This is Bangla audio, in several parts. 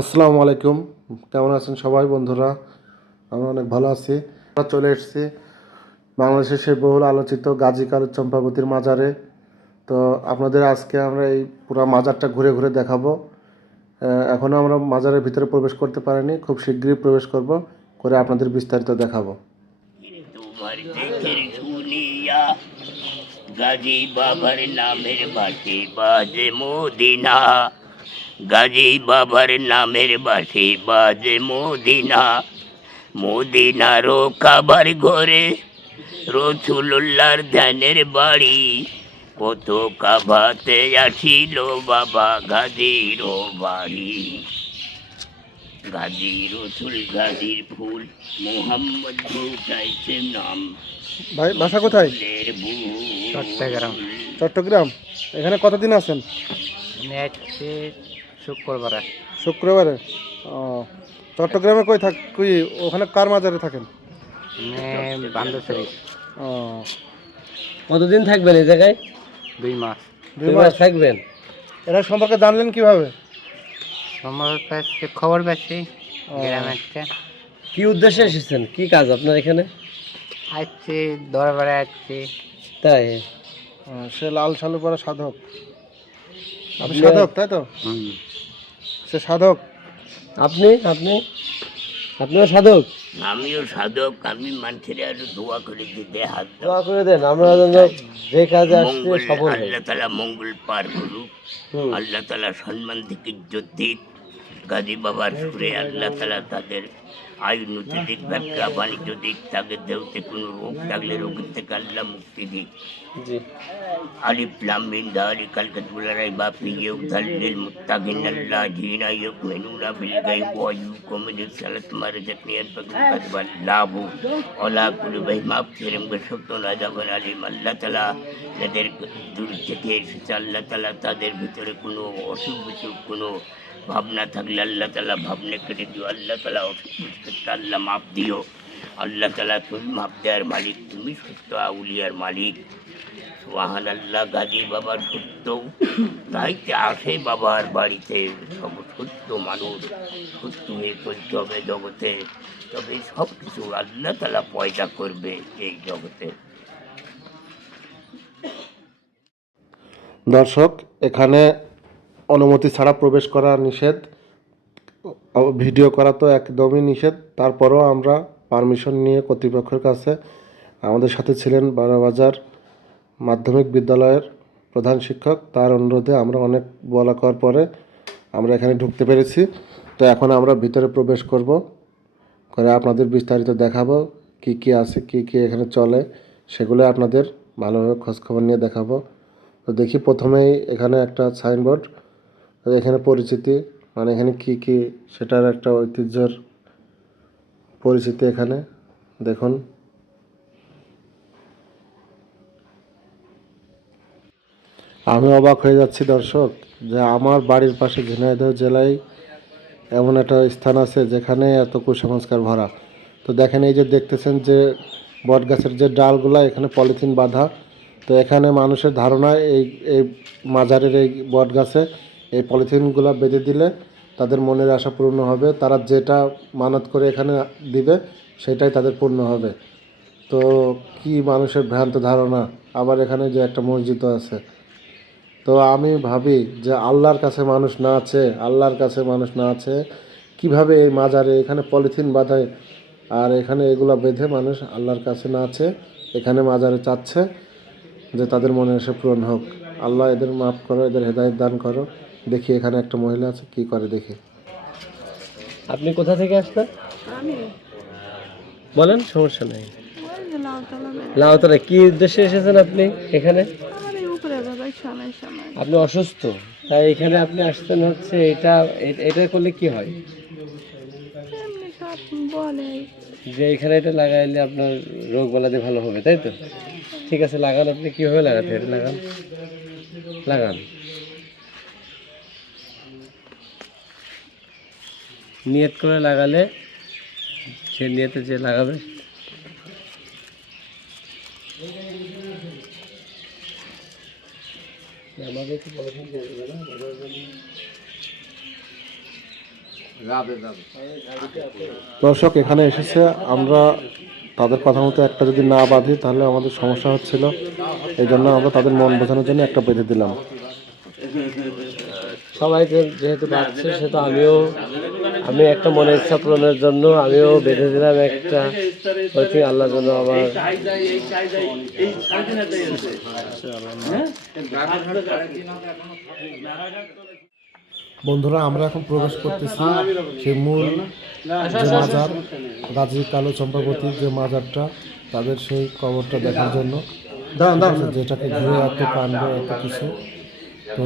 আসসালামু আলাইকুম। কেমন আছেন সবাই বন্ধুরা? আমরা অনেক ভালো আছি। আমরা চলে এসেছি বাংলাদেশের সেই বহুল আলোচিত গাজী কালুর চম্পাবতীর মাজারে। তো আপনাদের আজকে আমরা এই পুরো মাজারটা ঘুরে ঘুরে দেখাবো। এখনও আমরা মাজারের ভিতরে প্রবেশ করতে পারিনি, খুব শীঘ্রই প্রবেশ করব, করে আপনাদের বিস্তারিত দেখাবো। তোমার দেখের শুনিয়া গাজী বাবার নামের বাসি বাজে মদিনা, গাজী বাবার নামের বাসি বাজে মদিনা, মদিনারও কাবার ঘরে রসুলুল্লাহর ধ্যানের বাড়ি, কত কাবাতে আসিল বাবা গাজীর বাড়ি। গাজী রসুল গাজীর ফুল মোহাম্মদ ঘুটাইছে নাম। ভাই বাসা কোথায়? চট্টগ্রাম। চট্টগ্রাম। এখানে কতদিন আছেন? আজকে শুক্রবারে। শুক্রবারে। ও, চট্টগ্রামে কই ওখানে কার মাজারে থাকেন? বান্দরছড়ি। ও, কতদিন থাকবেন এই জায়গায়? 2 মাস। 2 মাস থাকবেন। এরা সম্পর্কে জানলেন কিভাবে? সময় পাচ্ছি, খবর পাচ্ছি গ্রামে একটা। কি উদ্দেশ্যে এসেছেন? কি কাজ আপনার এখানে? আসছি দরবারে আসছি। তাই সে লাল শালু পরা সাধক। আপনি সাধক তাই তো? সে সাধক। আপনি আপনি আপনিও সাধক? আমিও সাধক। আমি মানুষের আরো দোয়া করে দিতে হাত দাও। দোয়া করে দেন আমরা যেন যে কাজে আসছে মঙ্গল সফল হই। আল্লাহ তালা মঙ্গল পার করুক, আল্লাহ তালা সম্মান থেকে ইজ্জত দিক, গাজী বাবার সুরে আল্লাহ তালা তাদের আয় উন্নতি দিক, ব্যবসা বাণিজ্য দিক, তাদের দেহতে কোনো রোগ থাকলে রোগের থেকে আল্লাহ মুক্তি দিক। জি। আলিফ লাম মিম যালিকাল কিতাবু লা রাইবা ফীহি হুদাল লিল মুত্তাকিন আল্লাযীনা ইউমিনুনা বিল গায়বি ওয়া yuqimuna as-salata ওয়া রাযাকনাহুম ইয়ানফিকুনা কাযবাল লাহু ওয়ালা কুলুবিহিম মাগফিরাতুম ওয়া শাফাআতুন আযাবুন আলীম। আল্লাহ তাআলা যাদের দূর থেকে এসেছে, আল্লাহ তাআলা তাদের ভিতরে কোনো অসুখ বিসুখ কোনো ভাবনা থাকলে আল্লাহ তাআলা ভাবনা কেটে দিও। আল্লাহ তাআলা অসুখ বিসুখকে আল্লাহ মাপ দিও। আল্লাহ তাআলা তুমি মাপ দেওয়ার মালিক, তুমি সত্য আউলিয়ার মালিক। সুবহান আল্লাহ। গাজী বাবার সত্য তাইতে আসে বাবার বাড়িতে সব সত্য মানুষ, সত্য হয়ে চলতে হবে জগতে, তবে সব কিছু আল্লাহ তাআলা পয়দা করবে এই জগতে। দর্শক, এখানে অনুমতি ছাড়া প্রবেশ করা নিষেধ, ভিডিও করা তো একদমই নিষেধ। তারপরেও আমরা পারমিশন নিয়ে কর্তৃপক্ষের কাছে, আমাদের সাথে ছিলেন বারাবাজার মাধ্যমিক বিদ্যালয়ের প্রধান শিক্ষক, তার অনুরোধে আমরা অনেক বলা করার পরে আমরা এখানে ঢুকতে পেরেছি। তো এখন আমরা ভিতরে প্রবেশ করব, করে আপনাদের বিস্তারিত দেখাবো কি কি আছে, কি কি এখানে চলে, সেগুলো আপনাদের ভালোভাবে খোঁজখবর নিয়ে দেখাবো। তো দেখি প্রথমেই এখানে একটা সাইনবোর্ড, এখানে পরিচিতি, মানে এখানে কি কি সেটার একটা ঐতিহ্যের পরিচিতি এখানে দেখুন। আমি অবাক হয়ে যাচ্ছি দর্শক, যে আমার বাড়ির পাশে ঝিনাইদহ জেলায় এমন একটা স্থান আছে যেখানে এত কুসংস্কার ভরা। তো দেখেন, এই যে দেখতেছেন যে বট গাছের যে ডালগুলা, এখানে পলিথিন বাঁধা। তো এখানে মানুষের ধারণা এই এই মাজারের এই বট গাছে এই পলিথিনগুলো বেঁধে দিলে তাদের মনের আশা পূর্ণ হবে, তারা যেটা মানত করে এখানে দিবে সেটাই তাদের পূর্ণ হবে। তো কি মানুষের ভ্রান্ত ধারণা। আবার এখানে যে একটা মসজিদও আছে। তো আমি ভাবি যে আল্লাহর কাছে মানুষ না আছে, আল্লাহর কাছে মানুষ না আছে কীভাবে এই মাজারে এখানে পলিথিন বাঁধায়, আর এখানে এগুলো বেঁধে মানুষ আল্লাহর কাছে না আছে, এখানে মাজারে চাচ্ছে যে তাদের মনে এসে পূরণ হোক। আল্লাহ এদের মাফ করো, এদের হেদায়েত দান করো। দেখি এখানে একটা মহিলা আছে, কি করে দেখি। আপনি কোথা থেকে আসলেন? আমি বলেন, সমস্যা নেই। ওই যে লাউতলা বেড়ে লাউতলা। কি উদ্দেশ্যে এসেছেন আপনি এখানে? আমি উপরে বাবাই সময় সময় আপনি অসুস্থ, তাই এখানে আপনি আসতেন হচ্ছে। এটা করলে কি হয়? এমনি সব বলে যে এখানে এটা লাগাইলে আপনার রোগ বালাদি ভালো হবে, তাই তো? ঠিক আছে, লাগান। আপনি কীভাবে লাগাতে? এটা লাগান, লাগান। নিয়ত করে লাগালে সে নিয়তে যে লাগাবে আমাদের তো পলিথিন দিয়ে দেবে না। দর্শক এখানে এসেছে, আমরা তাদের কথা মতো একটা যদি না বাঁধি তাহলে আমাদের সমস্যা হচ্ছিল, এই জন্য আমরা তাদের মন বোঝানোর জন্য একটা বেঁধে দিলাম। সবাইকে যেহেতু বাঁধছে সে তো আমি একটা মনের ইচ্ছা পূরণের জন্য আমিও বেঁধে দিলাম একটা, হয়তো আল্লাহ যেন আমার বন্ধুরা আমরা এখন প্রবেশ করতেছি সেই মূল যে মাজার, গাজী কালো চম্পাবতীর যে মাজারটা, তাদের সেই কবরটা দেখার জন্য, যেটাকে ঘিরে এত কাণ্ড এত কিছু। তো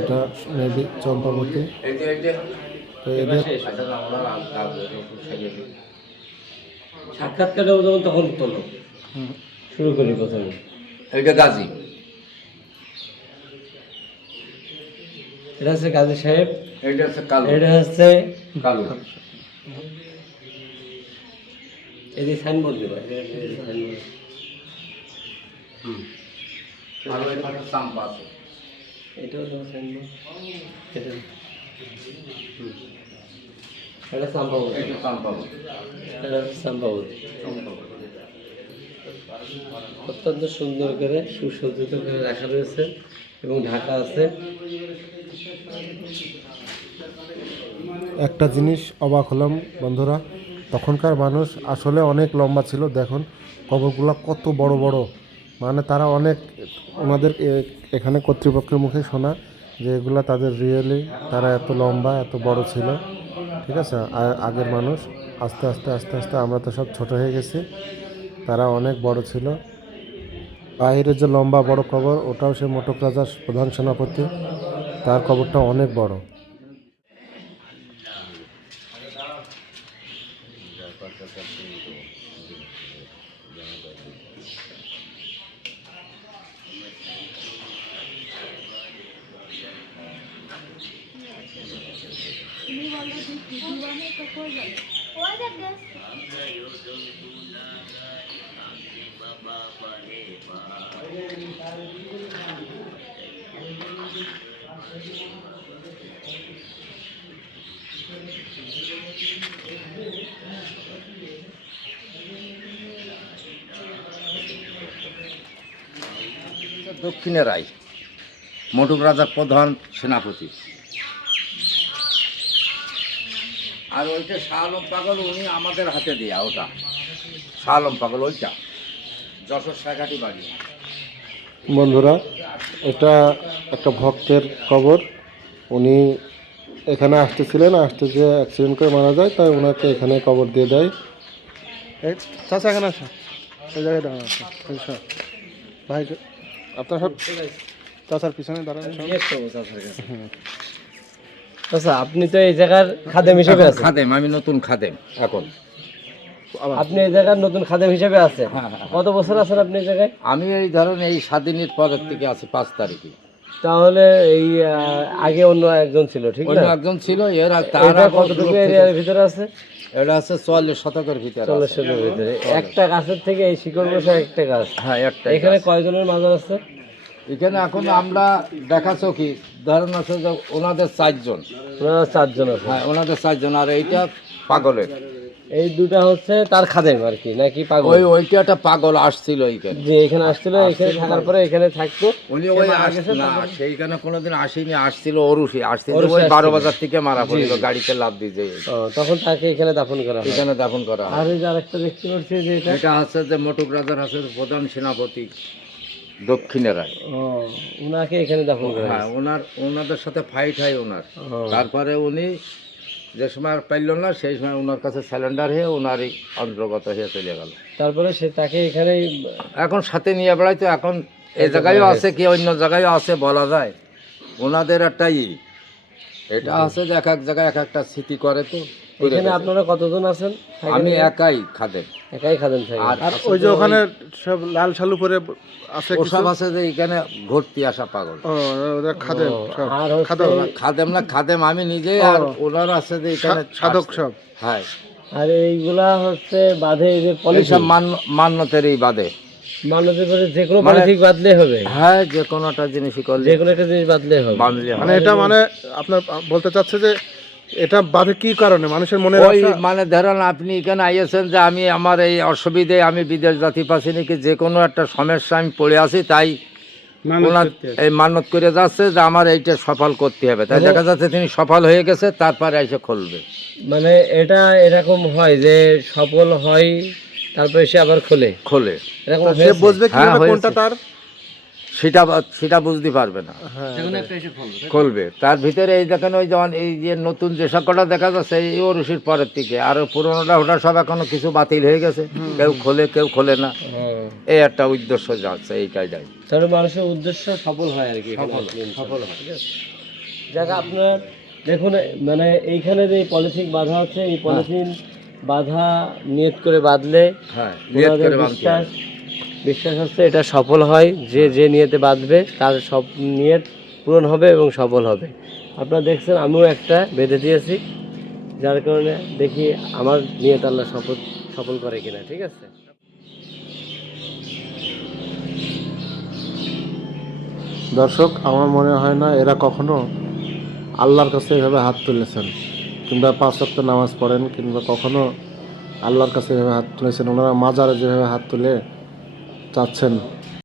এটা মেবি চম্পাবতী। তো এদের সাক্ষাৎকার যখন তখন তোলো শুরু করি প্রথমে। এটা গাজী, এটা হচ্ছে গাজী সাহেব, এটা হচ্ছে কালো, এটা হচ্ছে কালো। এই যে সাইনবোর্ড দেবো, সাইনবোর্ড আর ওই পাশে চাম্পা আছে। এটাও দেবো সাইনবোর্ড, এটা চাম্পাবতী, এটা চাম্পা বলে। এটা হচ্ছে চাম্পাবতী। অত্যন্ত সুন্দর করে সুসজ্জিত করে রাখা রয়েছে এবং ঢাকা আছে। একটা জিনিস অবাক হলাম বন্ধুরা, তখনকার মানুষ আসলে অনেক লম্বা ছিল। দেখুন কবরগুলো কত বড় বড়, মানে তারা অনেক, ওনাদের এখানে কর্তৃপক্ষের মুখে শোনা যে এগুলা তাদের রিয়েলি তারা এত লম্বা এত বড় ছিল। ঠিক আছে, আর আগের মানুষ আস্তে আস্তে আস্তে আস্তে আমরা তো সব ছোট হয়ে গেছি, তারা অনেক বড় ছিল। বাইরের যে লম্বা বড় কবর, ওটাও সে মোটক রাজার প্রধান সেনাপতি, তার কবরটা অনেক বড়। দক্ষিণে রায়, মোটক রাজার প্রধান সেনাপতি। আর ওইটা শাহ আলম পাগল, উনি আমাদের হাতে দেয়া, ওটা শাহ আলম পাগল, ওইটা যশোর সাগাটি বাড়ি। বন্ধুরা এটা একটা ভক্তের কবর, উনি এখানে আসতেছিলেন, আসতে যে অ্যাক্সিডেন্ট করে মারা যায়, তাই ওনাকে এখানে কবর দিয়ে দেয়। চাচা এখানে আসে, এই জায়গায় দাঁড়ানো আছে ভাই, আপনার সব চাচার পিছনে দাঁড়ানো। আচ্ছা, আপনি তো এই জায়গার খাদেম হিসেবে আছেন। খাদেম, আমি নতুন খাদেম এখন। আপনি এই জায়গার নতুন খাদেম হিসেবে আছেন। হ্যাঁ, হ্যাঁ। কত বছর আছেন আপনি এই জায়গায়? আমি এই ধরুন এই স্বাধীনের পরের থেকে আছি 5 তারিখে। তাহলে এই আগে অন্য একজন ছিল, ঠিক অন্য না? একজন ছিল, এর এটা কতটুকু এরিয়ার ভিতরে আছে? এটা আছে 44 শতকের ভিতরে। 40 এর ভিতরে একটা গাছের থেকে এই শিকড় বসে একটা গাছ। হ্যাঁ, একটা। এখানে কয়জনের মাজার আছে? এখানে এখন আমরা দেখাচ্ছ কি ধরুন আছে যে ওনাদের 4 জন। ওনারা 4 জন আছে। হ্যাঁ, ওনাদের 4 জন। আর এইটা পাগলের, এই দুটা হচ্ছে তার খাদেম আর কি, নাকি পাগল? ওইটা একটা পাগল আসছিল এইখানে, যে এখানে আসছিল, এখানে থাকার পরে এখানে থাকতো। উনি ওই না সেইখানে কোনোদিন আসেনি, আসছিল ওরুষি, আসছিল ওই 12 বাজার থেকে মারা পড়লো, গাড়িতে লাফ দিয়ে যায়। তখন তাকে এখানে দাফন করা হয়। এখানে দাফন করা হয়। আর এই যে আরেকটা দেখতে পাচ্ছি যে এটা হচ্ছে যে মোটক রাজার আছে প্রধান সেনাপতি দক্ষিণে রায়। উনাকে এখানে দাফন করা হয়। হ্যাঁ, ওনাদের সাথে ফাইট হয় ওনার। তারপরে উনি যে সময় আর পাইল না, সেই সময় ওনার কাছে স্যালেন্ডার হয়ে ওনারই অন্তর্গত হয়ে চলে গেল। তারপরে সে তাকে এখানে এখন সাথে নিয়ে বেড়াই, তো এখন এই জায়গায়ও আছে কি অন্য জায়গায়ও আছে বলা যায়। ওনাদের একটাই এটা আছে যে এক এক জায়গায় এক একটা স্মৃতি করে। তো এখানে আপনারা কতজন আছেন? আমি একাই খাদেম। একাই খাদেম থাকে। আর ওই যে ওখানে সব লাল শালু পরে আছে, ওসব আছে যে এখানে ঘুরতে আসা পাগল। খাদেম আর হচ্ছে খাদেম না, খাদেম আমি নিজে। আর ওনার আছে যে এখানে সাধক সব। হ্যাঁ, আর এইগুলা হচ্ছে বাঁধে, এই যে পলিথিন এইসব মান্যতেরই বাদে। মানতে পারে, যে কোনো পলিথিন বাঁধলে হবে। হ্যাঁ, যে কোনো একটা জিনিসই করলে, যে কোনো একটা জিনিস বাঁধলে হবে। বাঁধলে মানে এটা মানে আপনার বলতে চাচ্ছে যে এটা বাধে কি কারণে? মানুষের মনে ওই মানে ধরেন আপনি এখানে আইয়েছেন যে আমি আমার এই অসুবিধে আমি বিদেশ জাতি পাচ্ছি নাকি যে কোনো একটা সমস্যা আমি পড়ে আছি, তাই ওনার এই মানত করে যাচ্ছে যে আমার এইটা সফল করতে হবে, তাই দেখা যাচ্ছে তিনি সফল হয়ে গেছে, তারপরে এসে খুলবে। মানে এটা এরকম হয় যে সফল হয় তারপরে সে আবার খোলে খোলে এরকম সে বুঝবে হ্যাঁ, কিভাবে হয়েছে। কোনটা তার? সেটা বুঝতে পারবে না, খুলবে। তার ভিতরে এই দেখেন ওই যেমন এই যে নতুন যে সকলটা দেখা যাচ্ছে এই ওরুষির পরের থেকে, আর পুরোনোটা ওটা সব এখনো কিছু বাতিল হয়ে গেছে, কেউ খোলে কেউ খোলে না, এই একটা উদ্দেশ্য যাচ্ছে এই কাজটাই। তাহলে মানুষের উদ্দেশ্য সফল হয় আর কি, সফল হয়। ঠিক আছে, যাক আপনার দেখুন মানে এইখানে যে পলিথিন বাঁধা হচ্ছে, এই পলিথিন বাঁধা নিয়ত করে বাঁধলে হ্যাঁ, নিয়ত করে বাঁধতে বিশ্বাস হবে। বিশ্বাস হচ্ছে এটা সফল হয়, যে নিয়তে বাঁধবে তার সব নিয়ত পূরণ হবে এবং সফল হবে। আপনারা দেখছেন আমিও একটা বেঁধে দিয়েছি, যার কারণে দেখি আমার নিয়ত আল্লাহ সফল করে কিনা। ঠিক আছে, দর্শক, আমার মনে হয় না এরা কখনো আল্লাহর কাছে এভাবে হাত তুলেছেন, কিংবা 5 ওয়াক্ত নামাজ পড়েন, কিংবা কখনো আল্লাহর কাছে এভাবে হাত তুলেছেন। ওনারা মাজারে যেভাবে হাত তুলে চাচ্ছেন